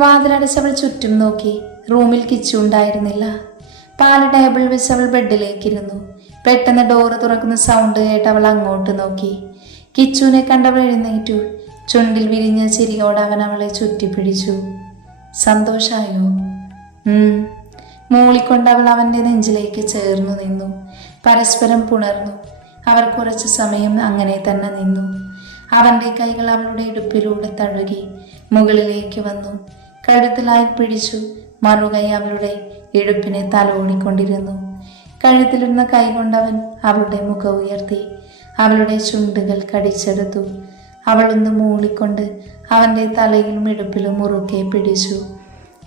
വാതിലടച്ചവൾ ചുറ്റും നോക്കി. റൂമിൽ കിച്ചു ഉണ്ടായിരുന്നില്ല. പാല് ടേബിൾ വെച്ച് അവൾ ബെഡിലേക്കിരുന്നു. പെട്ടെന്ന് ഡോറ് തുറക്കുന്ന സൗണ്ട് കേട്ട് അവൾ അങ്ങോട്ട് നോക്കി. കിച്ചുവിനെ കണ്ടവൾ എഴുന്നേറ്റു. ചുണ്ടിൽ വിരിഞ്ഞ ചിരിയോടെ അവൻ അവളെ ചുറ്റിപ്പിടിച്ചു. സന്തോഷായോ? മൂളിക്കൊണ്ട് അവൾ അവൻ്റെ നെഞ്ചിലേക്ക് ചേർന്നു നിന്നു. പരസ്പരം പുണർന്നു. അവർ കുറച്ചു സമയം അങ്ങനെ തന്നെ നിന്നു. അവൻ്റെ കൈകൾ അവളുടെ ഇടുപ്പിലൂടെ തഴുകി മുകളിലേക്ക് വന്നു. കഴുത്തിലായി പിടിച്ചു. മറുകൈ അവളുടെ ഇടുപ്പിനെ തലോടിക്കൊണ്ടിരുന്നു. കഴുത്തിലിരുന്ന കൈ കൊണ്ടവൻ അവളുടെ മുഖം ഉയർത്തി അവളുടെ ചുണ്ടുകൾ കടിച്ചെടുത്തു. അവളൊന്ന് മൂളിക്കൊണ്ട് അവൻ്റെ തലയിലും ഇടുപ്പിലും മുറുക്കെ പിടിച്ചു.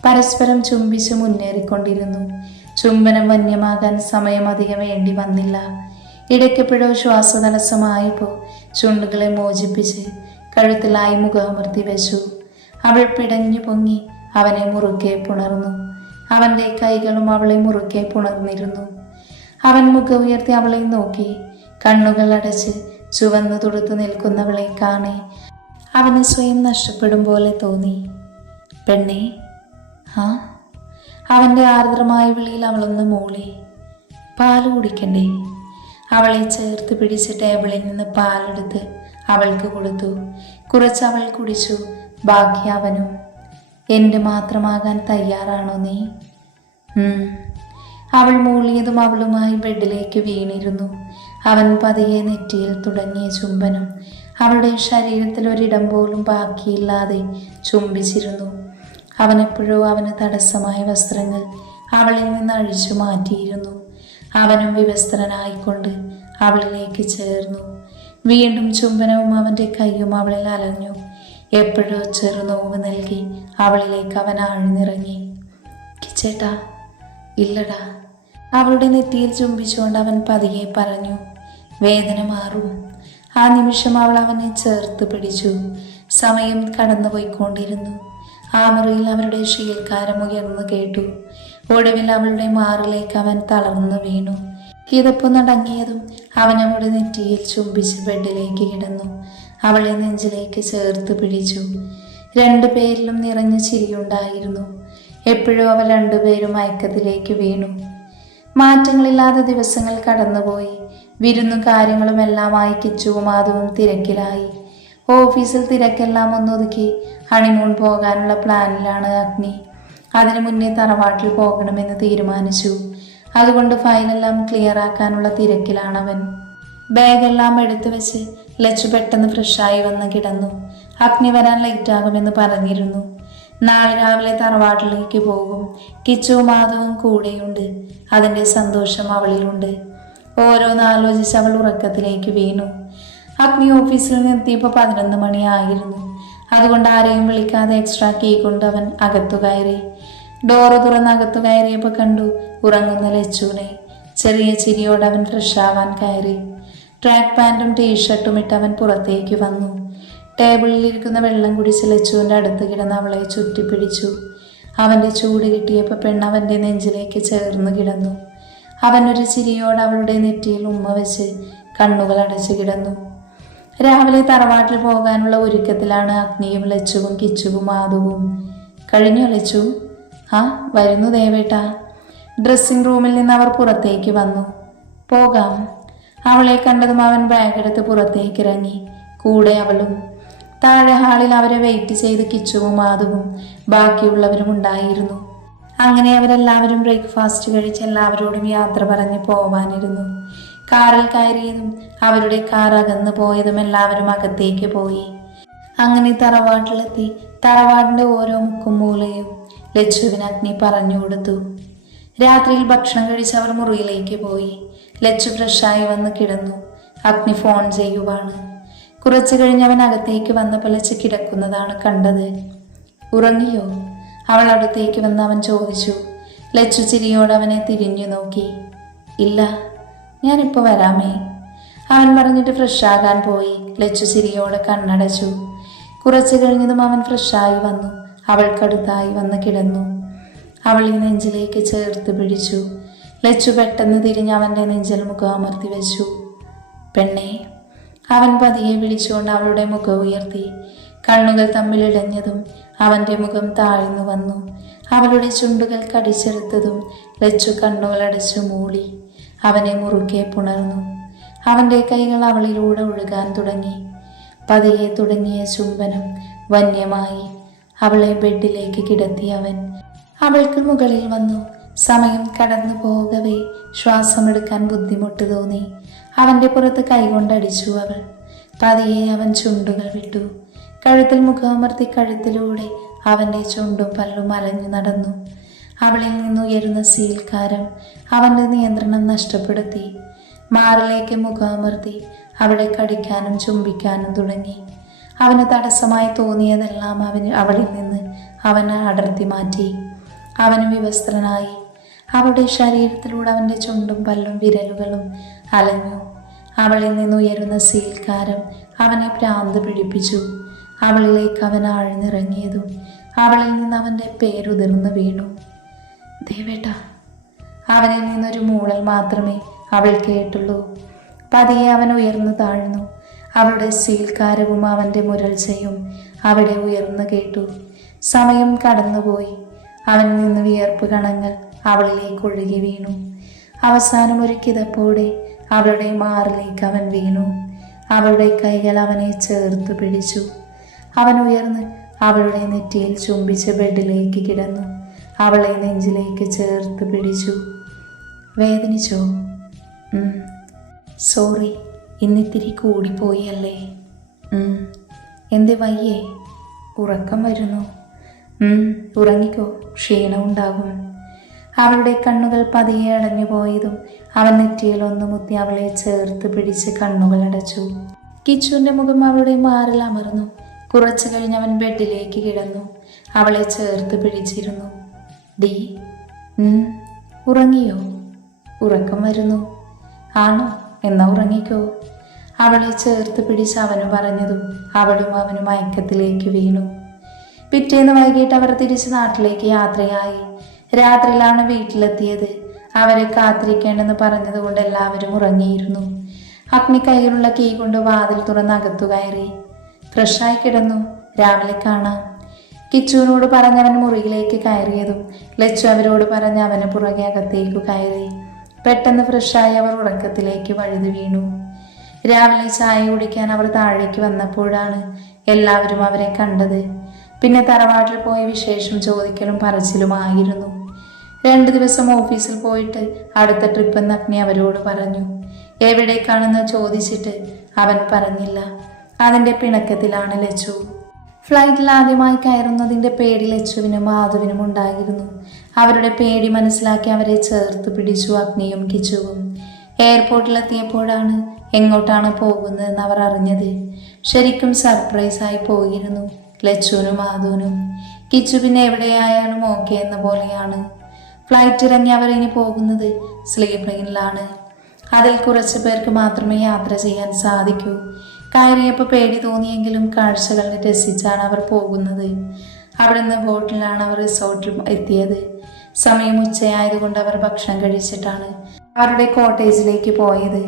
പരസ്പരം ചുംബിച്ച് മുന്നേറിക്കൊണ്ടിരുന്നു. ചുംബനം വന്യമാകാൻ സമയം അധികം വേണ്ടി വന്നില്ല. ഇടയ്ക്കെപ്പോഴോ ശ്വാസതടസ്സമായപ്പോൾ ചുണ്ടുകളെ മോചിപ്പിച്ച് കഴുത്തിലായി മുഖമർത്തി വെച്ചു. അവൾ പിടഞ്ഞു പൊങ്ങി അവനെ മുറുക്കെ പുണർന്നു. അവൻ്റെ കൈകളും അവളെ മുറുക്കെ പുണർന്നിരുന്നു. അവൻ മുഖം ഉയർത്തി അവളെ നോക്കി. കണ്ണുകൾ അടച്ച് ചുവന്നു തുടുത്തു നിൽക്കുന്നവളെ കാണെ അവന് സ്വയം നഷ്ടപ്പെടും പോലെ തോന്നി. പെണ്ണേ, അവൻ്റെ ആർദ്രമായ വിളിയിൽ അവളൊന്ന് മൂളി. പാല് കുടിക്കണ്ടേ? അവളെ ചേർത്ത് പിടിച്ച് ടേബിളിൽ നിന്ന് പാലെടുത്ത് അവൾക്ക് കൊടുത്തു. കുറച്ച് അവൾ കുടിച്ചു, ബാക്കി അവനും. എൻ്റെ മാത്രമാകാൻ തയ്യാറാണോ നീ? അവൾ മൂളിയതും അവളുമായി ബെഡിലേക്ക് വീണിരുന്നു. അവൻ പതിയെ നെറ്റിയിൽ തുടങ്ങിയ ചുംബനം അവളുടെ ശരീരത്തിൽ ഒരിടം പോലും ബാക്കിയില്ലാതെ ചുംബിച്ചിരുന്നു. അവനെപ്പോഴോ അവന് തടസ്സമായ വസ്ത്രങ്ങൾ അവളിൽ നിന്ന് അഴിച്ചു മാറ്റിയിരുന്നു. അവനും വിവസ്ത്രനായിക്കൊണ്ട് അവളിലേക്ക് ചേർന്നു. വീണ്ടും ചുംബനവും അവൻ്റെ കൈയും അവളിൽ അലഞ്ഞു. എപ്പോഴോ ചെറുനോവ് നൽകി അവളിലേക്ക് അവൻ ആഴ്ന്നിറങ്ങി. കിച്ചേട്ടാ? ഇല്ലടാ. അവളുടെ നെറ്റിയിൽ ചുംബിച്ചുകൊണ്ട് അവൻ പതിയെ പറഞ്ഞു. വേദന മാറും. ആ നിമിഷം അവൾ അവനെ ചേർത്ത് പിടിച്ചു. സമയം കടന്നുപോയിക്കൊണ്ടിരുന്നു. ആ മുറിയിൽ അവരുടെ ശീൽക്കാരം ഉയർന്നു കേട്ടു. ഒടുവിൽ അവളുടെ മാറിലേക്ക് അവൻ തളർന്നു വീണു. കിതപ്പ് നടങ്ങിയതും അവൻ അവളുടെ നെറ്റിയിൽ ചുംബിച്ച് ബെഡിലേക്ക് കിടന്നു. അവളെ നെഞ്ചിലേക്ക് ചേർത്ത് പിടിച്ചു. രണ്ടുപേരിലും നിറഞ്ഞ ചിരിയുണ്ടായിരുന്നു. എപ്പോഴും അവർ രണ്ടുപേരും മയക്കത്തിലേക്ക് വീണു. മാറ്റങ്ങളില്ലാതെ ദിവസങ്ങൾ കടന്നുപോയി. വിരുന്നും കാര്യങ്ങളുമെല്ലാമായി കിച്ചുവും മാധവും തിരക്കിലായി. ഓഫീസിൽ തിരക്കെല്ലാം ഒന്നൊതുക്കി ഹണിമൂൺ പോകാനുള്ള പ്ലാനിലാണ് അഗ്നി. അതിനു മുന്നേ തറവാട്ടിൽ പോകണമെന്ന് തീരുമാനിച്ചു. അതുകൊണ്ട് ഫയലെല്ലാം ക്ലിയർ ആക്കാനുള്ള തിരക്കിലാണവൻ. ബാഗെല്ലാം എടുത്തു വെച്ച് ലച്ചു പെട്ടെന്ന് ഫ്രഷായി വന്ന് കിടന്നു. അഗ്നി വരാൻ ലേറ്റാകുമെന്ന് പറഞ്ഞിരുന്നു. നാളെ രാവിലെ തറവാട്ടിലേക്ക് പോകും. കിച്ചുവും മാധവും കൂടെയുണ്ട്. അതിൻ്റെ സന്തോഷം അവളിലുണ്ട്. ഓരോന്നാലോചിച്ച് അവൾ ഉറക്കത്തിലേക്ക് വീണു. അഗ്നി ഓഫീസിൽ നിന്നെത്തിയപ്പോൾ 11 മണിയായിരുന്നു. അതുകൊണ്ട് ആരെയും വിളിക്കാതെ എക്സ്ട്രാ കീ കൊണ്ട് അവൻ അകത്തു കയറി. ഡോറ് തുറന്ന് അകത്തു കയറിയപ്പോൾ കണ്ടു ഉറങ്ങുന്ന ലച്ചുവിനെ. ചെറിയ ചിരിയോടെ അവൻ ഫ്രഷാവാൻ കയറി. ട്രാക്ക് പാൻറ്റും ടീഷർട്ടും ഇട്ട് അവൻ പുറത്തേക്ക് വന്നു. ടേബിളിൽ ഇരിക്കുന്ന വെള്ളം കുടിച്ച് ലച്ചുവിൻ്റെ അടുത്ത് കിടന്ന് അവളെ ചുറ്റിപ്പിടിച്ചു. അവൻ്റെ ചൂട് കിട്ടിയപ്പോൾ പെണ്ണവൻ്റെ നെഞ്ചിലേക്ക് ചേർന്ന് കിടന്നു. അവനൊരു ചിരിയോടെ അവളുടെ നെറ്റിയിൽ ഉമ്മ വെച്ച് കണ്ണുകൾ അടച്ചു കിടന്നു. രാവിലെ തറവാട്ടിൽ പോകാനുള്ള ഒരുക്കത്തിലാണ് അഗ്നിയും ലച്ചുവും കിച്ചുവും മാധവും. കഴിഞ്ഞു ലച്ചു? വരുന്നു ദേവേട്ടാ. ഡ്രസ്സിംഗ് റൂമിൽ നിന്ന് അവർ പുറത്തേക്ക് വന്നു. പോകാം. അവളെ കണ്ടതും അവൻ ബാഗെടുത്ത് പുറത്തേക്ക് ഇറങ്ങി. കൂടെ അവളും. താഴെ ഹാളിൽ അവരെ വെയിറ്റ് ചെയ്ത് കിച്ചുവും മാധവും ബാക്കിയുള്ളവരും ഉണ്ടായിരുന്നു. അങ്ങനെ അവരെല്ലാവരും ബ്രേക്ക്ഫാസ്റ്റ് കഴിച്ച് എല്ലാവരോടും യാത്ര പറഞ്ഞ് പോവാനിരുന്നു. കാറിൽ കയറിയതും അവരുടെ കാർ അകന്നു പോയതും എല്ലാവരും അകത്തേക്ക് പോയി. അങ്ങനെ തറവാട്ടിലെത്തി. തറവാടിൻ്റെ ഓരോ മുക്കും മൂലയും ലച്ചുവിന് അഗ്നി പറഞ്ഞു കൊടുത്തു. രാത്രിയിൽ ഭക്ഷണം കഴിച്ച് അവർ മുറിയിലേക്ക് പോയി. ലച്ചു ഫ്രഷായി വന്ന് കിടന്നു. അഗ്നി ഫോൺ ചെയ്യുവാണ്. കുറച്ചു കഴിഞ്ഞ് അവൻ അകത്തേക്ക് വന്നപ്പോൾ ലച്ചു കിടക്കുന്നതാണ് കണ്ടത്. ഉറങ്ങിയോ? അവൾ അടുത്തേക്ക് വന്ന് അവൻ ചോദിച്ചു. ലച്ചു ചിരിയോടെ അവനെ തിരിഞ്ഞു നോക്കി. ഇല്ല, ഞാനിപ്പോൾ വരാമേ. അവൻ പറഞ്ഞിട്ട് ഫ്രഷാകാൻ പോയി. ലച്ചു ചിരിയോടെ കണ്ണടച്ചു. കുറച്ചു കഴിഞ്ഞതും അവൻ ഫ്രഷായി വന്നു. അവൾക്കടുത്തായി വന്ന് കിടന്നു. അവൾ ഈ നെഞ്ചിലേക്ക് ചേർത്ത് പിടിച്ചു. ലച്ചു പെട്ടെന്ന് തിരിഞ്ഞ് അവൻ്റെ നെഞ്ചിൽ മുഖം അമർത്തി വെച്ചു. പെണ്ണേ. അവൻ പതിയെ വിളിച്ചുകൊണ്ട് അവളുടെ മുഖം ഉയർത്തി. കണ്ണുകൾ തമ്മിൽ ഇടഞ്ഞതും അവൻ്റെ മുഖം താഴ്ന്നു വന്നു. അവളുടെ ചുണ്ടുകൾ കടിച്ചെടുത്തതും ലച്ചു കണ്ണുകളടച്ചു മൂളി. അവനെ മുറുക്കെ പുണർന്നു. അവൻ്റെ കൈകൾ അവളിലൂടെ ഒഴുകാൻ തുടങ്ങി. പതിയെ തുടങ്ങിയ ചുംബനം വന്യമായി. അവളെ ബെഡിലേക്ക് കിടത്തി അവൻ. അവൾക്ക് മുകളിൽ വന്നു. സമയം കടന്നു പോകവേ ശ്വാസമെടുക്കാൻ ബുദ്ധിമുട്ട് തോന്നി. അവൻ്റെ പുറത്ത് കൈകൊണ്ടടിച്ചു അവൾ. പതിയെ അവൻ ചുണ്ടുകൾ വിട്ടു. കഴുത്തിൽ മുഖമർത്തി കഴുത്തിലൂടെ അവൻ്റെ ചുണ്ടും പല്ലും അലഞ്ഞു നടന്നു. അവളിൽ നിന്നുയരുന്ന സീൽക്കാരം അവൻ്റെ നിയന്ത്രണം നഷ്ടപ്പെടുത്തി. മാറിലേക്ക് മുഖമർത്തി അവളെ കടിക്കാനും ചുംബിക്കാനും തുടങ്ങി. അവന് തടസ്സമായി തോന്നിയതെല്ലാം അവളിൽ നിന്ന് അവൻ അടർത്തി മാറ്റി. അവന് വിവസ്ത്രനായി. അവളുടെ ശരീരത്തിലൂടെ അവൻ്റെ ചുണ്ടും പല്ലും വിരലുകളും അലഞ്ഞു. അവളിൽ നിന്നുയരുന്ന സീൽക്കാരം അവനെ ഭ്രാന്ത് പിടിപ്പിച്ചു. അവളിലേക്ക് അവൻ ആഴ്ന്നിറങ്ങിയതും അവളിൽ നിന്ന് അവൻ്റെ പേരുതിർന്നു വീണു. ദേവേട്ട. അവനിൽ നിന്നൊരു മൂളൽ മാത്രമേ അവൾ കേട്ടുള്ളൂ. പതിയെ അവൻ ഉയർന്നു താഴ്ന്നു. അവളുടെ സീൽക്കാരവും അവൻ്റെ മുരൾച്ചയും അവിടെ ഉയർന്നു കേട്ടു. സമയം കടന്നുപോയി. അവനിൽ നിന്ന് വിയർപ്പ് കണങ്ങൾ അവളിലേക്ക് ഒഴുകി വീണു. അവസാനം ഒരു കിതപ്പോടെ അവളുടെ മാറിലേക്ക് അവൻ വീണു. അവളുടെ കൈകൾ അവനെ ചേർത്ത് പിടിച്ചു. അവൻ ഉയർന്ന് അവളുടെ നെറ്റിയിൽ ചുംബിച്ച് ബെഡിലേക്ക് കിടന്നു. അവളെ നെഞ്ചിലേക്ക് ചേർത്ത് പിടിച്ചു. വേദനിച്ചോ? സോറി, ഇന്നിത്തിരി കൂടിപ്പോയി അല്ലേ? എന്ത് വയ്യേ? ഉറക്കം വരുന്നു. ഉറങ്ങിക്കോ, ക്ഷീണമുണ്ടാകും. അവളുടെ കണ്ണുകൾ പതിയെ അടഞ്ഞു പോയതും അവൻ നെറ്റിയിൽ ഒന്ന് മുത്തി അവളെ ചേർത്ത് പിടിച്ച് കണ്ണുകൾ അടച്ചു. കിച്ചുവിൻ്റെ മുഖം അവളുടെ മാറിൽ അമർന്നു. കുറച്ചു കഴിഞ്ഞ് അവൻ ബെഡിലേക്ക് കിടന്നു. അവളെ ചേർത്ത് പിടിച്ചിരുന്നു. ഡി, ഉറങ്ങിയോ? ഉറക്കം വരുന്നു. ആണോ? എന്നാ ഉറങ്ങിക്കോ. അവളെ ചേർത്ത് പിടിച്ച് അവന് പറഞ്ഞതും അവളും അവനും മയക്കത്തിലേക്ക് വീണു. പിറ്റേന്ന് വൈകിട്ട് അവർ തിരിച്ച് നാട്ടിലേക്ക് യാത്രയായി. രാത്രിയിലാണ് വീട്ടിലെത്തിയത്. അവരെ കാത്തിരിക്കേണ്ടെന്ന് പറഞ്ഞതുകൊണ്ട് എല്ലാവരും ഉറങ്ങിയിരുന്നു. അഗ്നി കയ്യിലുള്ള കീ കൊണ്ട് വാതിൽ തുറന്ന് അകത്തു കയറി. ഫ്രഷായി കിടന്നു, രാവിലെ കാണാം. കിച്ചുവിനോട് പറഞ്ഞവൻ മുറിയിലേക്ക് കയറിയതും ലച്ചു അവരോട് പറഞ്ഞ് അവന് പുറകെ അകത്തേക്ക് കയറി. പെട്ടെന്ന് ഫ്രഷായി അവർ ഉറക്കത്തിലേക്ക് വഴുതി വീണു. രാവിലെ ചായ കുടിക്കാൻ അവർ താഴേക്ക് വന്നപ്പോഴാണ് എല്ലാവരും അവരെ കണ്ടത്. പിന്നെ തറവാട്ടിൽ പോയി വിശേഷം ചോദിക്കലും പറച്ചിലുമായിരുന്നു. 2 ദിവസം ഓഫീസിൽ പോയിട്ട് അടുത്ത ട്രിപ്പെന്ന് അഗ്നി അവരോട് പറഞ്ഞു. എവിടേക്കാണെന്ന് ചോദിച്ചിട്ട് അവൻ പറഞ്ഞില്ല. അതിൻ്റെ പിണക്കത്തിലാണ് ലച്ചു. ഫ്ലൈറ്റിൽ ആദ്യമായി കയറുന്നതിൻ്റെ പേടി ലച്ചുവിനും മാധുവിനും ഉണ്ടായിരുന്നു. അവരുടെ പേടി മനസ്സിലാക്കി അവരെ ചേർത്ത് പിടിച്ചു അഗ്നിയും കിച്ചുവും. എയർപോർട്ടിലെത്തിയപ്പോഴാണ് എങ്ങോട്ടാണ് പോകുന്നതെന്ന് അവർ അറിഞ്ഞത്. ശരിക്കും സർപ്രൈസായി പോയിരുന്നു ലച്ചുവിനും മാധുവിനും. കിച്ചു പിന്നെ എവിടെയായാലും ഓക്കെ എന്ന പോലെയാണ്. ഫ്ലൈറ്റ് ഇറങ്ങി അവർ ഇനി പോകുന്നത് സ്ലീപ്പറിലാണ്. അതിൽ കുറച്ച് പേർക്ക് മാത്രമേ യാത്ര ചെയ്യാൻ സാധിക്കൂ. കയറിയപ്പോൾ പേടി തോന്നിയെങ്കിലും കാഴ്ചകൾ രസിച്ചാണ് അവർ പോകുന്നത്. അവിടെ നിന്ന് ബോട്ടിലാണ് അവർ റിസോർട്ടിൽ എത്തിയത്. സമയം ഉച്ചയായതുകൊണ്ട് അവർ ഭക്ഷണം കഴിച്ചിട്ടാണ് അവരുടെ കോട്ടേജിലേക്ക് പോയത്.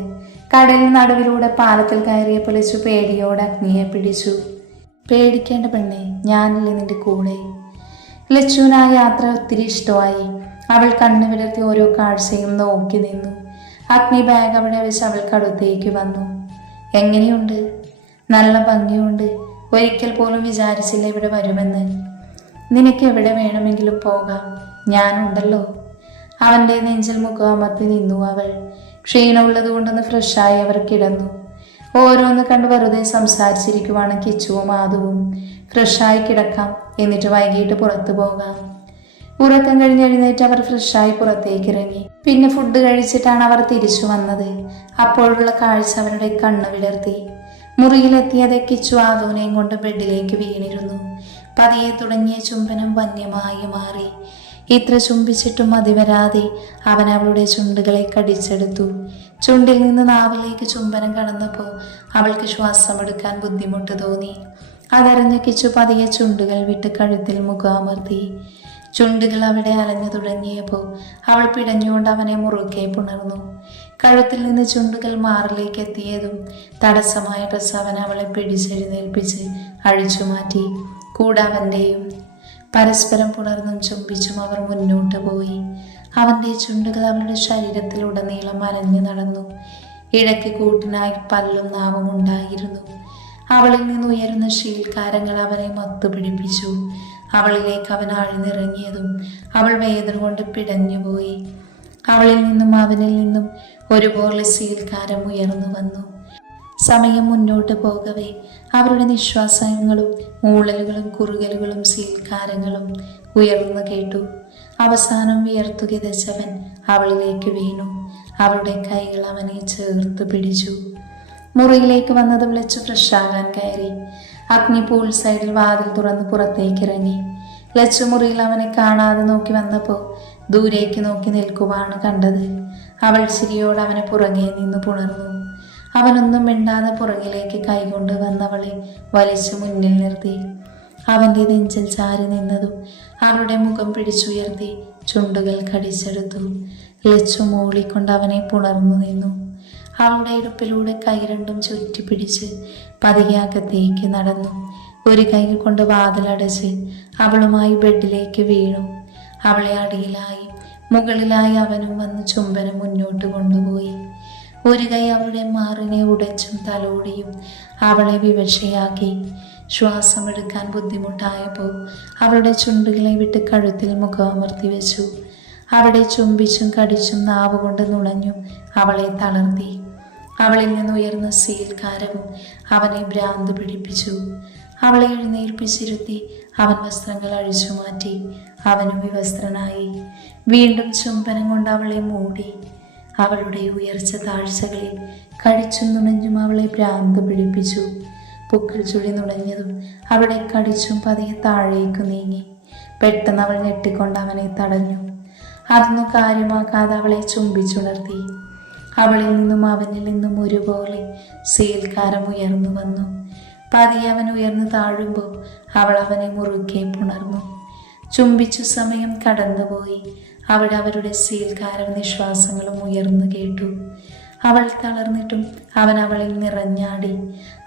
കടലിൽ നടുവിലൂടെ പാലത്തിൽ കയറിയപ്പോൾ ലച്ചു പേടിയോടെ അഗ്നിയെ പിടിച്ചു. പേടിക്കേണ്ട പെണ്ണെ, ഞാനില്ലേ നിന്റെ കൂടെ. ലച്ചുവിന് ആ യാത്ര ഒത്തിരി ഇഷ്ടമായി. അവൾ കണ്ണു വിടർത്തി ഓരോ കാഴ്ചയും നോക്കി നിന്നു. അഗ്നി ബാഗ് അവിടെ വെച്ച് അവൾക്ക് അടുത്തേക്ക് വന്നു. എങ്ങനെയുണ്ട്? നല്ല ഭംഗിയുണ്ട്. ഒരിക്കൽ പോലും വിചാരിച്ചില്ല ഇവിടെ വരുമെന്ന്. നിനക്ക് എവിടെ വേണമെങ്കിലും പോകാം, ഞാനുണ്ടല്ലോ. അവൻ്റെ നെഞ്ചിൽ മുഖമർത്തി നിന്നു അവൾ. ക്ഷീണമുള്ളത് കൊണ്ടൊന്ന് ഫ്രഷായി അവർ കിടന്നു. ഓരോന്ന് കണ്ട് വെറുതെ സംസാരിച്ചിരിക്കുവാണ് കിച്ചുവും മാധുവും. ഫ്രഷായി കിടക്കാം, എന്നിട്ട് വൈകിട്ട് പുറത്തു പോകാം. ഉറക്കം കഴിഞ്ഞെഴുന്നേറ്റ് അവർ ഫ്രഷായി പുറത്തേക്ക് ഇറങ്ങി. പിന്നെ ഫുഡ് കഴിച്ചിട്ടാണ് അവർ തിരിച്ചു വന്നത്. അപ്പോഴുള്ള കാഴ്ച അവരുടെ കണ്ണു വിടർത്തി. മുറിയിലെത്തിയത് കിച്ചു ആദൂനെയും കൊണ്ട് ബെഡിലേക്ക് വീണിരുന്നു. പതിയെ തുടങ്ങിയ ചുംബനം വന്യമായി മാറി. ഇത്ര ചുംബിച്ചിട്ടും മതിവരാതെ അവൻ അവളുടെ ചുണ്ടുകളെ കടിച്ചെടുത്തു. ചുണ്ടിൽ നിന്ന് നാവിലേക്ക് ചുംബനം കടന്നപ്പോൾ അവൾക്ക് ശ്വാസമെടുക്കാൻ ബുദ്ധിമുട്ട് തോന്നി. അതറിഞ്ഞ കിച്ചു പതിയെ ചുണ്ടുകൾ വിട്ട് കഴുത്തിൽ മുഖമർത്തി. ചുണ്ടുകൾ അവിടെ അലഞ്ഞു തുടങ്ങിയപ്പോൾ അവൾ പിടഞ്ഞുകൊണ്ട് അവനെ മുറുകെ പുണർന്നു. കഴുത്തിൽ നിന്ന് ചുണ്ടുകൾ മാറിലേക്ക് എത്തിയതും തടസ്സമായ ഡ്രസ്സ് അവൻ അവളെ പിടിച്ചെഴുന്നേൽപ്പിച്ച് അഴിച്ചു മാറ്റി. കൂടെ അവൻ്റെയും. പരസ്പരം പുണർന്നും ചുംബിച്ചും അവർ മുന്നോട്ട് പോയി. അവൻ്റെ ചുണ്ടുകൾ അവളുടെ ശരീരത്തിലുടനീളം അലഞ്ഞു നടന്നു. ഇടയ്ക്ക് കൂട്ടിനായി പല്ലും നാവും ഉണ്ടായിരുന്നു. അവളിൽ നിന്ന് ഉയരുന്ന ശീൽക്കാരങ്ങൾ അവനെ മത്തുപിടിപ്പിച്ചു. അവളിലേക്ക് അവൻ ആഴ്ന്നിറങ്ങിയതും അവൾ വേദന കൊണ്ട് പിടഞ്ഞുപോയി. അവളിൽ നിന്നും അവനിൽ നിന്നും ഒരുപോലെ സീൽക്കാരം ഉയർന്നു വന്നു. സമയം മുന്നോട്ട് പോകവേ അവരുടെ നിശ്വാസങ്ങളും മൂളലുകളും കുറുകലുകളും സീൽക്കാരങ്ങളും ഉയർന്നു കേട്ടു. അവസാനം വിയർത്തു കിതച്ചവൻ അവളിലേക്ക് വീണു. അവളുടെ കൈകൾ അവനെ ചേർത്ത് പിടിച്ചു. മുറിയിലേക്ക് വന്നതും ലച്ചു ഫ്രഷാകാൻ കയറി. അഗ്നി പൂൾ സൈഡിൽ വാതിൽ തുറന്ന് പുറത്തേക്കിറങ്ങി. ലച്ചു മുറിയിൽ അവനെ കാണാതെ നോക്കി വന്നപ്പോൾ ദൂരേക്ക് നോക്കി നിൽക്കുവാണ് കണ്ടത്. അവൾ ചിരിയോട് അവനെ പുറകെ നിന്ന് പുണർന്നു. അവനൊന്നും മിണ്ടാതെ പുറകിലേക്ക് കൈകൊണ്ട് വന്നവളെ വലിച്ചു മുന്നിൽ നിർത്തി. അവൻ്റെ നെഞ്ചിൽ ചാരി നിന്നതും അവളുടെ മുഖം പിടിച്ചുയർത്തി ചുണ്ടുകൾ കടിച്ചെടുത്തു. ലച്ചു മൂളിക്കൊണ്ട് അവനെ പുണർന്നു നിന്നു. അവളുടെ ഇടുപ്പിലൂടെ കൈ രണ്ടും ചുറ്റിപ്പിടിച്ച് പതിയെ അകത്തേക്ക് നടന്നു. ഒരു കൈ കൊണ്ട് വാതിലടച്ച് അവളുമായി ബെഡിലേക്ക് വീണു. അവളെ അടിയിലായി മുകളിലായി അവനും വന്ന് ചുംബനം മുന്നോട്ട് കൊണ്ടുപോയി. ഒരു കൈ അവളുടെ മാറിനെ ഉടച്ചും തലോടിയും അവളെ വിവശയാക്കി. ശ്വാസമെടുക്കാൻ ബുദ്ധിമുട്ടായപ്പോൾ അവളുടെ ചുണ്ടുകളെ വിട്ട് കഴുത്തിൽ മുഖമർത്തി വെച്ചു. അവിടെ ചുംബിച്ചും കടിച്ചും നാവ് കൊണ്ട് നുണഞ്ഞും അവളെ തളർത്തി. അവളിൽ നിന്ന് ഉയർന്ന സീൽക്കാരവും അവനെ ഭ്രാന്ത് പിടിപ്പിച്ചു. അവളെ എഴുന്നേൽപ്പിച്ചിരുത്തി അവൻ വസ്ത്രങ്ങൾ അഴിച്ചു മാറ്റി. അവനും വിവസ്ത്രനായി. വീണ്ടും ചുംബനം കൊണ്ട് അവളെ മൂടി. അവളുടെ ഉയർച്ച താഴ്ചകളിൽ കടിച്ചും നുണഞ്ഞും അവളെ ഭ്രാന്ത് പിടിപ്പിച്ചു. പുക്കിൾ ചുഴി നുണഞ്ഞതും അവളെ കടിച്ചും പതിയെ താഴേക്ക് നീങ്ങി. പെട്ടെന്ന് അവൾ ഞെട്ടിക്കൊണ്ട് അവനെ തടഞ്ഞു. അതൊന്നും കാര്യമാക്കാതെ അവളെ ചുംബിച്ചുണർത്തി. അവളിൽ നിന്നും അവനിൽ നിന്നും ഒരുപോലെ സീൽക്കാരം ഉയർന്നു വന്നു. പതിയെ അവൻ ഉയർന്നു താഴുമ്പോൾ അവൾ അവനെ മുറുകെ പുണർന്നു. ചുംബിച്ചു സമയം കടന്നുപോയി. അവിടെ അവരുടെ സീൽക്കാരവും നിശ്വാസങ്ങളും ഉയർന്നു കേട്ടു. അവൾ തളർന്നിട്ടും അവൻ അവളിൽ നിറഞ്ഞാടി.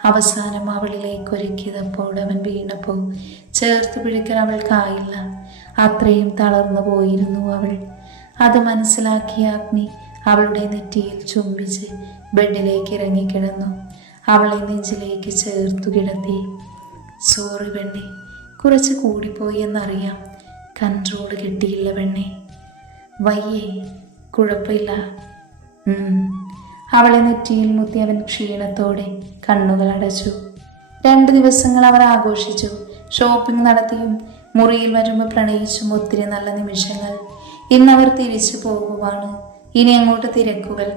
അവസാനം അവളിലേക്ക് ഒരുക്കിയതപ്പോൾ അവൻ വീണപ്പോൾ ചേർത്ത് പിടിക്കാൻ അവൾക്കായില്ല. അത്രയും തളർന്നു പോയിരുന്നു അവൾ. അത് മനസ്സിലാക്കിയ അഗ്നി അവളുടെ നെറ്റിയിൽ ചുംബിച്ച് ബെഡിലേക്ക് ഇറങ്ങിക്കിടന്നു. അവളെ നെഞ്ചിലേക്ക് ചേർത്തു കിടത്തി. സോറി പെണ്ണെ, കുറച്ച് കൂടിപ്പോയി എന്നറിയാം. കൺട്രോൾ കിട്ടിയില്ല പെണ്ണെ. വയ്യേ? കുഴപ്പമില്ല. അവളെ നെറ്റിയിൽ മുത്തി അവൻ ക്ഷീണത്തോടെ കണ്ണുകൾ അടച്ചു. 2 ദിവസങ്ങൾ അവർ ആഘോഷിച്ചു. ഷോപ്പിംഗ് നടത്തിയും മുറിയിൽ വരുമ്പോൾ പ്രണയിച്ചും ഒത്തിരി നല്ല നിമിഷങ്ങൾ. ഇന്നവർ തിരിച്ചു പോകുവാണ്. ഇനി അങ്ങോട്ട് തിരക്കുകൾ.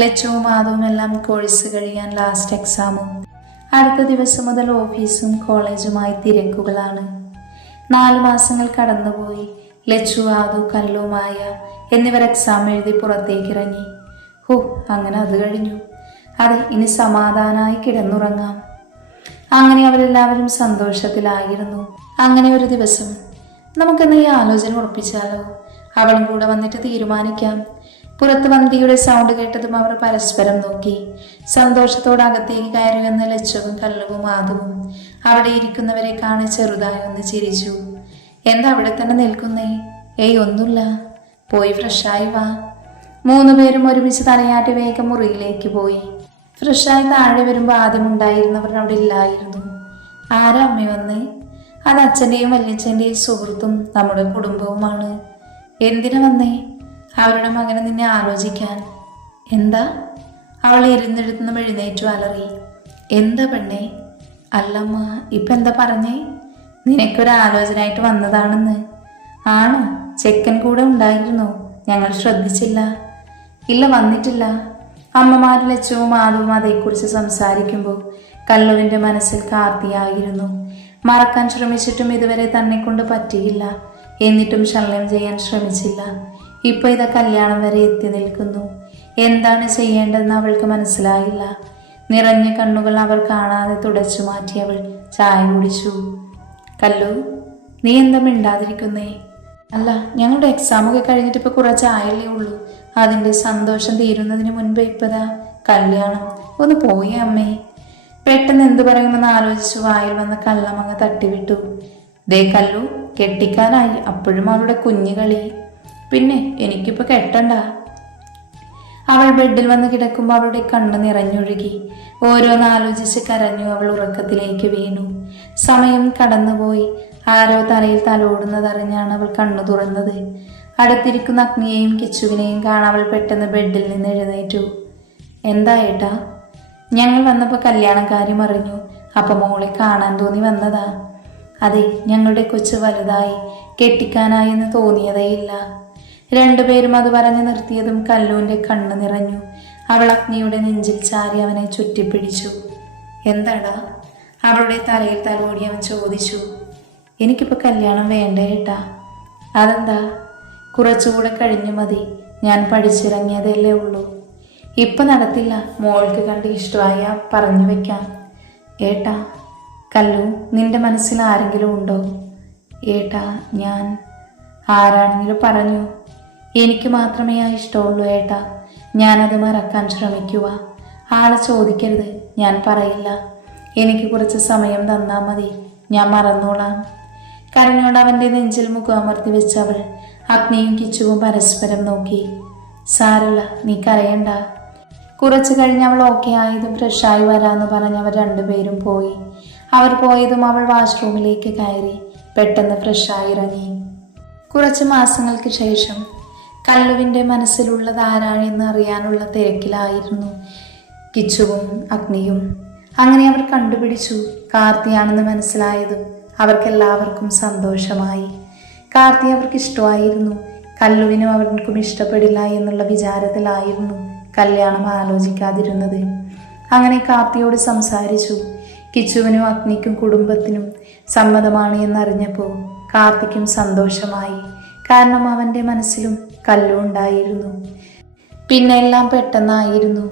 ലച്ചവും മാധവും എല്ലാം കോഴ്സ് കഴിയാൻ ലാസ്റ്റ് എക്സാമും. അടുത്ത ദിവസം മുതൽ ഓഫീസും കോളേജുമായി തിരക്കുകളാണ്. 4 മാസങ്ങൾ കടന്നുപോയി. ലച്ചു, ആദു, കല്ലു, മായ എന്നിവർ എക്സാം എഴുതി പുറത്തേക്കിറങ്ങി. അങ്ങനെ അത് കഴിഞ്ഞു. അതെ, ഇനി സമാധാനമായി കിടന്നുറങ്ങാം. അങ്ങനെ അവരെല്ലാവരും സന്തോഷത്തിലായിരുന്നു. അങ്ങനെ ഒരു ദിവസം നമുക്കെന്ന് ഈ ആലോചന ഉറപ്പിച്ചാലോ? അവളും കൂടെ വന്നിട്ട് തീരുമാനിക്കാം. പുറത്ത് വന്തിയുടെ സൗണ്ട് കേട്ടതും അവർ പരസ്പരം നോക്കി. സന്തോഷത്തോടെ അകത്തേക്ക് കയറി വന്ന ലച്ചവും കല്ലവും ആദവും അവിടെ ഇരിക്കുന്നവരെ കാണി ചെറുതായി ഒന്ന് ചിരിച്ചു. എന്താ അവിടെ തന്നെ നിൽക്കുന്നേ? ഒന്നുമില്ല, പോയി ഫ്രഷായി വാ. 3 പേരും ഒരുമിച്ച് തലയാട്ടി വേഗം മുറിയിലേക്ക് പോയി. ഫ്രഷായി താഴെ വരുമ്പോൾ ആദ്യം ഉണ്ടായിരുന്നവർ അവിടെ ഇല്ലായിരുന്നു. ആരാ അമ്മ വന്നേ? അത് അച്ഛൻ്റെയും വല്യച്ഛൻ്റെയും സുഹൃത്തും നമ്മുടെ കുടുംബവുമാണ്. എന്തിനാ വന്നേ? അവരുടെ മകനെ നിന്നെ ആലോചിക്കാൻ. എന്താ? അവൾ ഇരുന്നിടത്തുനിന്നും എഴുന്നേറ്റു അലറി. എന്താ പെണ്ണേ? അല്ലമ്മ, ഇപ്പം എന്താ പറഞ്ഞേ? നിനക്കൊരാലോചനയായിട്ട് വന്നതാണെന്ന്. ആണോ? ചെക്കൻ കൂടെ ഉണ്ടായിരുന്നോ? ഞങ്ങൾ ശ്രദ്ധിച്ചില്ല. ഇല്ല, വന്നിട്ടില്ല. അമ്മമാരും ലച്ചവും ആദവും അതേക്കുറിച്ച് സംസാരിക്കുമ്പോൾ കല്ലുവിൻ്റെ മനസ്സിൽ കാർത്തിയായിരുന്നു. മറക്കാൻ ശ്രമിച്ചിട്ടും ഇതുവരെ തന്നെ കൊണ്ട് പറ്റിയില്ല. എന്നിട്ടും ശല്യം ചെയ്യാൻ ശ്രമിച്ചില്ല. ഇപ്പോൾ ഇതാ കല്യാണം വരെ എത്തി നിൽക്കുന്നു. എന്താണ് ചെയ്യേണ്ടതെന്ന് അവൾക്ക് മനസ്സിലായില്ല. നിറഞ്ഞ കണ്ണുകൾ അവർ കാണാതെ തുടച്ചു മാറ്റി അവൾ ചായ കുടിച്ചു. കല്ലു, നീ എന്താ മിണ്ടാതിരിക്കുന്നേ? അല്ല, ഞങ്ങളുടെ എക്സാമൊക്കെ കഴിഞ്ഞിട്ട് ഇപ്പോൾ കുറച്ചായല്ലേ ഉള്ളൂ. അതിൻ്റെ സന്തോഷം തീരുന്നതിന് മുൻപ് ഇപ്പതാ കല്യാണം. ഒന്ന് പോയേ അമ്മേ. പെട്ടെന്ന് എന്തു പറയുമെന്ന് ആലോചിച്ചു വായിൽ വന്ന കള്ളം അങ്ങ് തട്ടിവിട്ടു. ദേ കല്ലു, കെട്ടിക്കാനായി അപ്പോഴും അവളുടെ കുഞ്ഞു കളി. പിന്നെ എനിക്കിപ്പോൾ കെട്ടണ്ട. അവൾ ബെഡിൽ വന്ന് കിടക്കുമ്പോൾ അവളുടെ കണ്ണ് നിറഞ്ഞൊഴുകി. ഓരോന്നാലോചിച്ച് കരഞ്ഞു. അവൾ ഉറക്കത്തിലേക്ക് വീണു. സമയം കടന്നുപോയി. ആരോ തലയിൽ തലോടുന്നതറിഞ്ഞാണ് അവൾ കണ്ണു തുറന്നത്. അടുത്തിരിക്കുന്ന അഗ്നിയെയും കിച്ചുവിനെയും കാണാൻ അവൾ പെട്ടെന്ന് ബെഡിൽ നിന്ന് എഴുന്നേറ്റു. എന്താ ഏട്ടാ? ഞങ്ങൾ വന്നപ്പോൾ കല്യാണക്കാര്യം അറിഞ്ഞു. അപ്പം മോളെ കാണാൻ തോന്നി വന്നതാ. അതെ, ഞങ്ങളുടെ കൊച്ചു വലുതായി, കെട്ടിക്കാനായി എന്ന് തോന്നിയതേയില്ല. രണ്ടുപേരും അത് പറഞ്ഞു നിർത്തിയതും കല്ലുവിൻ്റെ കണ്ണ് നിറഞ്ഞു. അവൾ അഗ്നിയുടെ നെഞ്ചിൽ ചാരി അവനെ ചുറ്റിപ്പിടിച്ചു. എന്താടാ? അവളുടെ തലയിൽ തലോടി അവൻ ചോദിച്ചു. എനിക്കിപ്പോൾ കല്യാണം വേണ്ട ഏട്ടാ. അതെന്താ? കുറച്ചുകൂടെ കഴിഞ്ഞു മതി. ഞാൻ പഠിച്ചിറങ്ങിയതല്ലേ ഉള്ളൂ. ഇപ്പം നടത്തില്ല. മോൾക്ക് കണ്ട് ഇഷ്ടമായ പറഞ്ഞു വെക്കാം. ഏട്ടാ. കല്ലു, നിന്റെ മനസ്സിൽ ആരെങ്കിലും ഉണ്ടോ? ഏട്ടാ, ഞാൻ ആരാണെങ്കിലും പറഞ്ഞു. എനിക്ക് മാത്രമേ ആ ഇഷ്ടമുള്ളൂ ഏട്ടാ. ഞാനത് മറക്കാൻ ശ്രമിക്കുക. ആളെ ചോദിക്കരുത്, ഞാൻ പറയില്ല. എനിക്ക് കുറച്ച് സമയം തന്നാൽ മതി, ഞാൻ മറന്നോളാം. കരഞ്ഞോണ്ട് അവൻ്റെ നെഞ്ചിൽ മുഖമർത്തി വെച്ചവൾ. അഗ്നിയും കിച്ചുവും പരസ്പരം നോക്കി. സാരല്ല, നീ കരയണ്ട. കുറച്ചു കഴിഞ്ഞ് അവൾ ഓക്കെ ആയതും ഫ്രഷായി വരാമെന്ന് പറഞ്ഞ് അവർ രണ്ടുപേരും പോയി. അവർ പോയതും അവൾ വാഷ്റൂമിലേക്ക് കയറി പെട്ടെന്ന് ഫ്രഷായി ഇറങ്ങി. കുറച്ച് മാസങ്ങൾക്ക് ശേഷം കല്ലുവിൻ്റെ മനസ്സിലുള്ളത് ആരാണെന്ന് അറിയാനുള്ള തിരക്കിലായിരുന്നു കിച്ചുവും അഗ്നിയും. അങ്ങനെ അവർ കണ്ടുപിടിച്ചു. കാർത്തിയാണെന്ന് മനസ്സിലായതും അവർക്കെല്ലാവർക്കും സന്തോഷമായി. കാർത്തി അവർക്ക് ഇഷ്ടമായിരുന്നു. കല്ലുവിനും അവർക്കും ഇഷ്ടപ്പെടില്ല എന്നുള്ള വിചാരത്തിലായിരുന്നു കല്യാണം ആലോചിക്കാതിരുന്നത്. അങ്ങനെ കാർത്തിയോട് സംസാരിച്ചു. കിച്ചുവിനും അഗ്നിക്കും കുടുംബത്തിനും സമ്മതമാണ് എന്നറിഞ്ഞപ്പോൾ കാർത്തിക്കും സന്തോഷമായി. കാരണം അവൻ്റെ മനസ്സിലും കല്ലു ഉണ്ടായിരുന്നു. പിന്നെ എല്ലാം പെട്ടെന്നായിരുന്നു.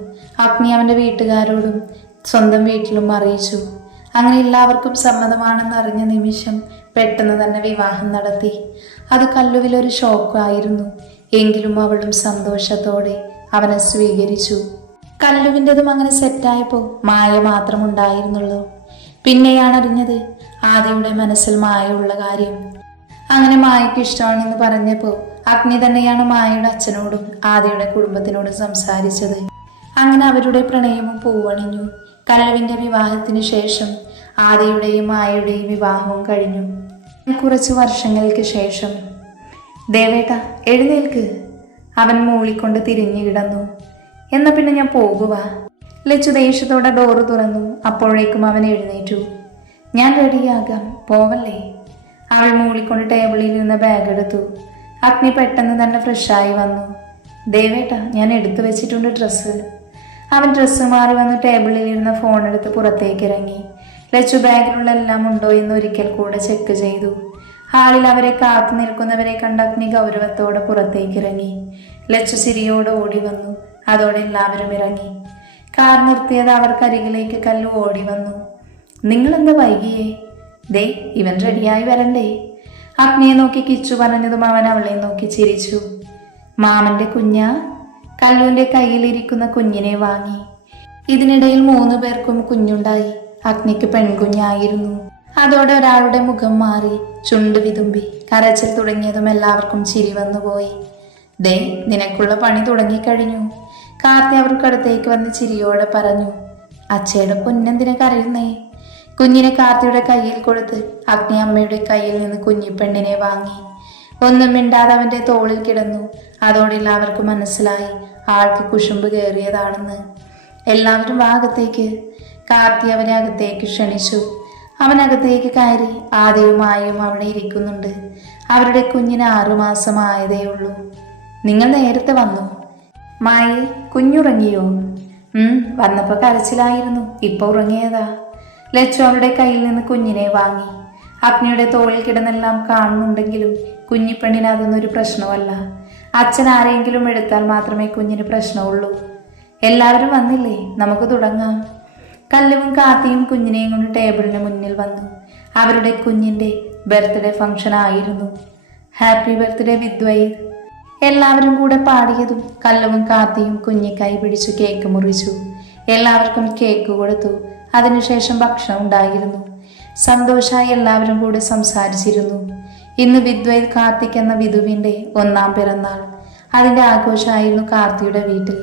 അഗ്നി അവൻ്റെ വീട്ടുകാരോടും സ്വന്തം വീട്ടിലും അറിയിച്ചു. അങ്ങനെ എല്ലാവർക്കും സമ്മതമാണെന്ന് അറിഞ്ഞ നിമിഷം പെട്ടെന്ന് തന്നെ വിവാഹം നടത്തി. അത് കല്ലുവിലൊരു ഷോക്കായിരുന്നു. എങ്കിലും അവളും സന്തോഷത്തോടെ അവനെ സ്വീകരിച്ചു. കല്ലുവിൻ്റെതും അങ്ങനെ സെറ്റായപ്പോൾ മായ മാത്രം ഉണ്ടായിരുന്നുള്ളൂ. പിന്നെയാണ് അറിഞ്ഞത് ആദിയുടെ മനസ്സിൽ മായ ഉള്ള കാര്യം. അങ്ങനെ മായയ്ക്ക് ഇഷ്ടമാണെന്ന് പറഞ്ഞപ്പോൾ അഗ്നി തന്നെയാണ് മായയുടെ അച്ഛനോടും ആദിയുടെ കുടുംബത്തിനോടും സംസാരിച്ചത്. അങ്ങനെ അവരുടെ പ്രണയവും പൂവണിഞ്ഞു. കല്ലുവിൻ്റെ വിവാഹത്തിന് ശേഷം ആദിയുടെയും മായയുടെയും വിവാഹവും കഴിഞ്ഞു. കുറച്ച് വർഷങ്ങൾക്ക് ശേഷം ദേവേട്ട എഴുന്നേൽക്ക്. അവൻ മൂളിക്കൊണ്ട് തിരിഞ്ഞു കിടന്നു. എന്നാ പിന്നെ ഞാൻ പോകുക. ലച്ചു ദേഷ്യത്തോടെ ഡോറ് തുറന്നു. അപ്പോഴേക്കും അവൻ എഴുന്നേറ്റു. ഞാൻ റെഡിയാകാം, പോവല്ലേ? അവൾ മൂളിക്കൊണ്ട് ടേബിളിൽ നിന്ന് ബാഗ് എടുത്തു. അഗ്നി പെട്ടെന്ന് തന്നെ ഫ്രഷായി വന്നു. ദേവേട്ട, ഞാൻ എടുത്തു വെച്ചിട്ടുണ്ട് ഡ്രസ്സ്. അവൻ ഡ്രസ്സ് മാറി വന്ന് ടേബിളിൽ ഇരുന്ന ഫോൺ എടുത്ത് പുറത്തേക്ക് ഇറങ്ങി. ലച്ചു ബാഗിലുള്ള എല്ലാം ഉണ്ടോ എന്ന് ഒരിക്കൽ കൂടെ ചെക്ക് ചെയ്തു. ഹാളിൽ അവരെ കാത്തു നിൽക്കുന്നവരെ കണ്ട അഗ്നി ഗൗരവത്തോടെ പുറത്തേക്ക് ഇറങ്ങി. ലച്ചു സിരിയോടെ ഓടി വന്നു. അതോടെ എല്ലാവരും ഇറങ്ങി. കാർ നിർത്തിയത് അവർക്കരികിലേക്ക് കല്ലു ഓടി വന്നു. നിങ്ങളെന്താ വൈകിയേ? ദേ, ഇവൻ റെഡിയായി വരണ്ടേ? അഗ്നിയെ നോക്കി കിച്ചു പറഞ്ഞതും അവൻ അവളെ നോക്കി ചിരിച്ചു. മാമന്റെ കുഞ്ഞാ? കല്ലുവിൻ്റെ കയ്യിലിരിക്കുന്ന കുഞ്ഞിനെ വാങ്ങി. ഇതിനിടയിൽ 3 പേർക്കും കുഞ്ഞുണ്ടായി. അഗ്നിക്ക് പെൺകുഞ്ഞായിരുന്നു. അതോടെ ഒരാളുടെ മുഖം മാറി, ചുണ്ട് വിതുമ്പി, കരച്ചിൽ തുടങ്ങിയതും എല്ലാവർക്കും ചിരി വന്നുപോയി. ദേ, നിനക്കുള്ള പണി തുടങ്ങിക്കഴിഞ്ഞു. കാർത്തി അവർക്കടുത്തേക്ക് വന്ന് ചിരിയോടെ പറഞ്ഞു. അച്ഛയുടെ പൊന്നെന്തിനെ കരയുന്നേ? കുഞ്ഞിനെ കാർത്തിയുടെ കയ്യിൽ കൊടുത്ത് അഗ്നി അമ്മയുടെ കയ്യിൽ നിന്ന് കുഞ്ഞിപ്പെണ്ണിനെ വാങ്ങി. ഒന്നും മിണ്ടാതെ അവൻ്റെ തോളിൽ കിടന്നു. അതോടെ എല്ലാവർക്കും മനസ്സിലായി ആൾക്ക് കുശുമ്പ് കയറിയതാണെന്ന്. എല്ലാവരും അകത്തേക്ക്. കാർത്തി അവനെ അകത്തേക്ക് ക്ഷണിച്ചു. അവനകത്തേക്ക് കയറി. ആദ്യവും മായയും അവിടെ ഇരിക്കുന്നുണ്ട്. അവരുടെ കുഞ്ഞിന് 6 മാസമായതേ ഉള്ളൂ. നിങ്ങൾ നേരത്തെ വന്നു. മായേ, കുഞ്ഞുറങ്ങിയോ? വന്നപ്പോൾ കരച്ചിലായിരുന്നു, ഇപ്പോൾ ഉറങ്ങിയതാ. ലച്ചു അവരുടെ കയ്യിൽ നിന്ന് കുഞ്ഞിനെ വാങ്ങി. അഗ്നിയുടെ തോളിൽ കിടന്നെല്ലാം കാണുന്നുണ്ടെങ്കിലും കുഞ്ഞിപ്പെണ്ണിന് അതൊന്നൊരു പ്രശ്നമല്ല. അച്ഛൻ ആരെങ്കിലും എടുത്താൽ മാത്രമേ കുഞ്ഞിന് പ്രശ്നമുള്ളൂ. എല്ലാവരും വന്നില്ലേ? നമുക്ക് തുടങ്ങാം. കല്ലുവും കാത്തിയും കുഞ്ഞിനെയും കൊണ്ട് ടേബിളിന് മുന്നിൽ വന്നു. അവരുടെ കുഞ്ഞിൻ്റെ ബർത്ത്ഡേ ഫംഗ്ഷൻ ആയിരുന്നു. Happy birthday Vidvaith. എല്ലാവരും കൂടെ പാടിയതും കല്ലുവും കാത്തിയും കുഞ്ഞിക്കായി പിടിച്ചു കേക്ക് മുറിച്ചു. എല്ലാവർക്കും കേക്ക് കൊടുത്തു. അതിനുശേഷം ഭക്ഷണം ഉണ്ടായിരുന്നു. സന്തോഷായി എല്ലാവരും കൂടി സംസാരിച്ചിരുന്നു. ഇന്ന് വിദ്വൈത് കാർത്തിക് എന്ന വിധുവിൻ്റെ 1ാം പിറന്നാൾ. അതിൻ്റെ ആഘോഷമായിരുന്നു കാർത്തിയുടെ വീട്ടിൽ.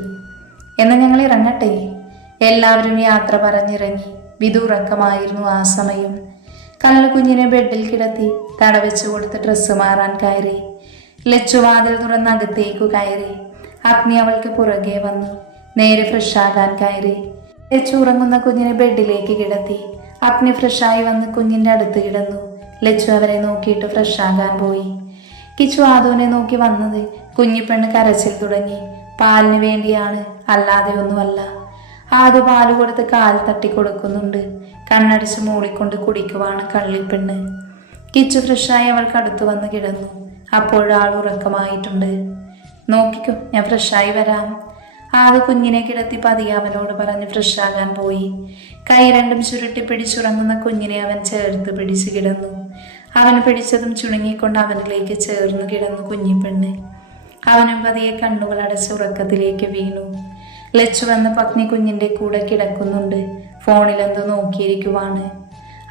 എന്ന് ഞങ്ങൾ ഇറങ്ങട്ടെ. എല്ലാവരും യാത്ര പറഞ്ഞിറങ്ങി. വിധു ഉറക്കമായിരുന്നു ആ സമയം. കല്ലു കുഞ്ഞിനെ ബെഡിൽ കിടത്തി തടവെച്ചു കൊടുത്ത് ഡ്രസ്സ് മാറാൻ കയറി. ലച്ചു വാതിൽ തുറന്ന് അകത്തേക്കു കയറി. അഗ്നി അവൾക്ക് പുറകെ വന്നു. നേരെ ഫ്രഷാകാൻ കയറി. ലച്ചു ഉറങ്ങുന്ന കുഞ്ഞിനെ ബെഡിലേക്ക് കിടത്തി. അഗ്നി ഫ്രഷായി വന്ന് കുഞ്ഞിൻ്റെ അടുത്ത് കിടന്നു. ലച്ചു അവരെ നോക്കിയിട്ട് ഫ്രഷാകാൻ പോയി. കിച്ചു ആദുവിനെ നോക്കി വന്നത് കുഞ്ഞിപ്പെണ്ണ് കരച്ചിൽ തുടങ്ങി. പാലിന് വേണ്ടിയാണ്, അല്ലാതെ ഒന്നുമല്ല. ആദു പാല് കൊടുത്ത് കാൽ തട്ടി കൊടുക്കുന്നുണ്ട്. കണ്ണടിച്ച് മൂളിക്കൊണ്ട് കുടിക്കുവാണ് കള്ളിപ്പെണ്ണ്. കിച്ചു ഫ്രഷായി അവൾക്ക് അടുത്ത് വന്ന് കിടന്നു. അപ്പോഴാൾ ഉറക്കമായിട്ടുണ്ട്. നോക്കിക്കോ, ഞാൻ ഫ്രഷായി വരാം. ആദു കുഞ്ഞിനെ കിടത്തി പതിയെ അവനോട് പറഞ്ഞ് ഫ്രഷാകാൻ പോയി. കൈ രണ്ടും ചുരുട്ടി പിടിച്ചുറങ്ങുന്ന കുഞ്ഞിനെ അവൻ ചേർത്ത് പിടിച്ചു കിടന്നു. അവൻ പിടിച്ചതും ചുണുങ്ങിക്കൊണ്ട് അവനിലേക്ക് ചേർന്ന് കിടന്നു കുഞ്ഞിപ്പെണ്ണ്. അവനും പതിയെ കണ്ണുകൾ അടച്ച് ഉറക്കത്തിലേക്ക് വീണു. ലച്ചു വന്ന് പത്നി കുഞ്ഞിൻ്റെ കൂടെ കിടക്കുന്നുണ്ട്. ഫോണിലെന്തോ നോക്കിയിരിക്കുവാണ്.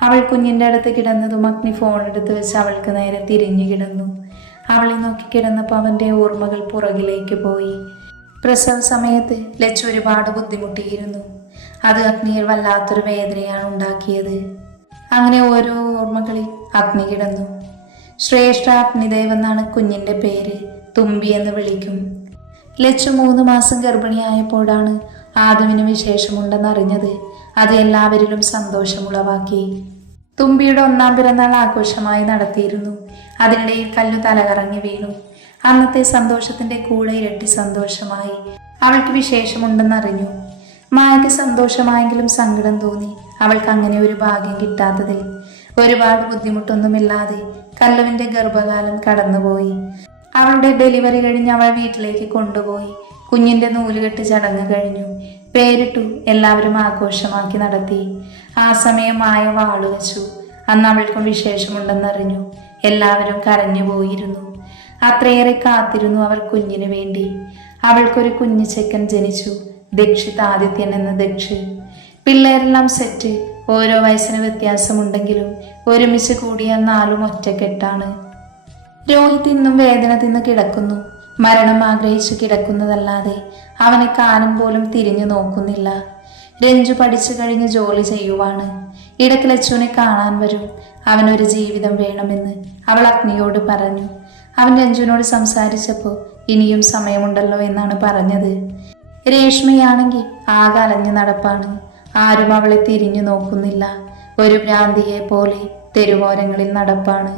അവൾ കുഞ്ഞിൻ്റെ അടുത്ത് കിടന്നതും അഗ്നി ഫോൺ എടുത്ത് വെച്ച് അവൾക്ക് നേരെ തിരിഞ്ഞു കിടന്നു. അവളെ നോക്കി കിടന്നപ്പോൾ അവൻ്റെ ഓർമ്മകൾ പുറകിലേക്ക് പോയി. പ്രസവ സമയത്ത് ലച്ചു ഒരുപാട് ബുദ്ധിമുട്ടിയിരുന്നു. അത് അഗ്നിയിൽ വല്ലാത്തൊരു വേദനയാണ് ഉണ്ടാക്കിയത്. അങ്ങനെ ഓരോ ഓർമ്മകളിൽ അഗ്നി കിടന്നു. ശ്രേഷ്ഠ അഗ്നിദേവ് എന്നാണ് കുഞ്ഞിൻ്റെ പേര്. തുമ്പി എന്ന് വിളിക്കും. ലച്ചു 3 മാസം ഗർഭിണിയായപ്പോഴാണ് ആദുവിന് വിശേഷമുണ്ടെന്നറിഞ്ഞത്. അത് എല്ലാവരിലും സന്തോഷമുളവാക്കി. തുമ്പിയുടെ 1ാം പിറന്നാൾ ആഘോഷമായി നടത്തിയിരുന്നു. അതിനിടയിൽ കല്ലു തലകറങ്ങി വീണു. അന്നത്തെ സന്തോഷത്തിന്റെ കൂടെ ഇരട്ടി സന്തോഷമായി. അവൾക്ക് വിശേഷമുണ്ടെന്നറിഞ്ഞു. മായയ്ക്ക് സന്തോഷമായെങ്കിലും സങ്കടം തോന്നി. അവൾക്ക് അങ്ങനെ ഒരു ഭാഗ്യം കിട്ടാത്തതിൽ. ഒരുപാട് ബുദ്ധിമുട്ടൊന്നുമില്ലാതെ കല്ലുവിന്റെ ഗർഭകാലം കടന്നുപോയി. അവളുടെ ഡെലിവറി കഴിഞ്ഞ് അവൾ വീട്ടിലേക്ക് കൊണ്ടുപോയി. കുഞ്ഞിന്റെ നൂലുകെട്ട് ചടങ്ങ് കഴിഞ്ഞു. പേരിട്ടു. എല്ലാവരും ആഘോഷമാക്കി നടത്തി. ആ സമയം മായ വാളുവെച്ചു. അന്ന് അവൾക്കും വിശേഷമുണ്ടെന്നറിഞ്ഞു. എല്ലാവരും കരഞ്ഞു പോയിരുന്നു. അത്രയേറെ കാത്തിരുന്നു അവർ കുഞ്ഞിന് വേണ്ടി. അവൾക്കൊരു കുഞ്ഞു ചെക്കൻ ജനിച്ചു. ദീക്ഷിത് ആദിത്യൻ എന്ന ദക്ഷ്. പിള്ളേരെല്ലാം സെറ്റ്. ഓരോ വയസ്സിന് വ്യത്യാസമുണ്ടെങ്കിലും ഒരുമിച്ച് കൂടിയാൽ 4 ഒറ്റക്കെട്ടാണ്. രോഹിത് ഇന്നും വേദന തിന്ന് കിടക്കുന്നു. മരണം ആഗ്രഹിച്ചു കിടക്കുന്നതല്ലാതെ അവനെ കാലം പോലും തിരിഞ്ഞു നോക്കുന്നില്ല. രഞ്ജു പഠിച്ചു കഴിഞ്ഞ് ജോലി ചെയ്യുവാണ്. ഇടയ്ക്ക് ലച്ചുവിനെ കാണാൻ വരും. അവനൊരു ജീവിതം വേണമെന്ന് അവൾ അഗ്നിയോട് പറഞ്ഞു. അവൻ രഞ്ജുവിനോട് സംസാരിച്ചപ്പോൾ ഇനിയും സമയമുണ്ടല്ലോ എന്നാണ് പറഞ്ഞത്. രേഷ്മയാണെങ്കിൽ ആകെ അലഞ്ഞു നടപ്പാണ്. ആരും അവളെ തിരിഞ്ഞു നോക്കുന്നില്ല. ഒരു ഭ്രാന്തിയെ പോലെ തെരുവോരങ്ങളിൽ നടപ്പാണ്.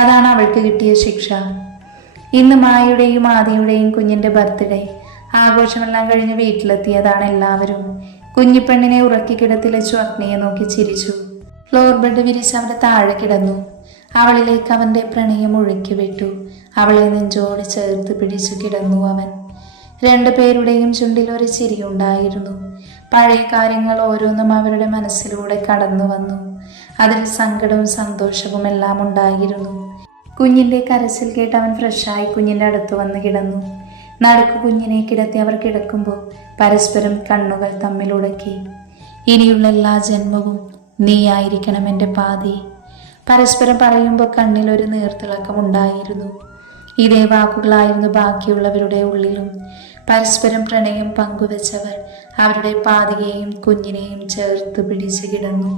അതാണ് അവൾക്ക് കിട്ടിയ ശിക്ഷ. ഇന്ന് മായയുടെയും ആദിയുടെയും കുഞ്ഞിന്റെ ബർത്ത്ഡേ. ആഘോഷമെല്ലാം കഴിഞ്ഞ് വീട്ടിലെത്തിയതാണ് എല്ലാവരും. കുഞ്ഞിപ്പെണ്ണിനെ ഉറക്കി കിടത്തി ലച്ചു അഗ്നിയെ നോക്കി ചിരിച്ചു. ഫ്ലോർ ബെഡ് വിരിച്ച് അവിടെ താഴെ കിടന്നു. അവളിലേക്ക് അവന്റെ പ്രണയം ഒഴുക്കി വിട്ടു. അവളെ നെഞ്ചോട് ചേർത്ത് പിടിച്ചു കിടന്നു അവൻ. 2 പേരുടെയും ചുണ്ടിൽ ഒരു ചിരിയുണ്ടായിരുന്നു. പഴയ കാര്യങ്ങൾ ഓരോന്നും അവരുടെ മനസ്സിലൂടെ കടന്നു വന്നു. അതിൽ സങ്കടവും സന്തോഷവും എല്ലാം ഉണ്ടായിരുന്നു. കുഞ്ഞിന്റെ കരച്ചിൽ കേട്ട് അവൻ ഫ്രഷായി കുഞ്ഞിന്റെ അടുത്ത് വന്ന് കിടന്നു. നടുക്ക് കുഞ്ഞിനെ കിടത്തി അവർ കിടക്കുമ്പോൾ പരസ്പരം കണ്ണുകൾ തമ്മിലുടക്കി. ഇനിയുള്ള എല്ലാ ജന്മവും നീയായിരിക്കണം എൻ്റെ പാതി. പരസ്പരം പറയുമ്പോൾ കണ്ണിൽ ഒരു നീർത്തിളക്കമുണ്ടായിരുന്നു. ഇതേ വാക്കുകളായിരുന്നു ബാക്കിയുള്ളവരുടെ ഉള്ളിലും. പരസ്പരം പ്രണയം പങ്കുവെച്ചവർ അവരുടെ പാതിയെയും കുഞ്ഞിനെയും ചേർത്ത് പിടിച്ചു കിടന്നു.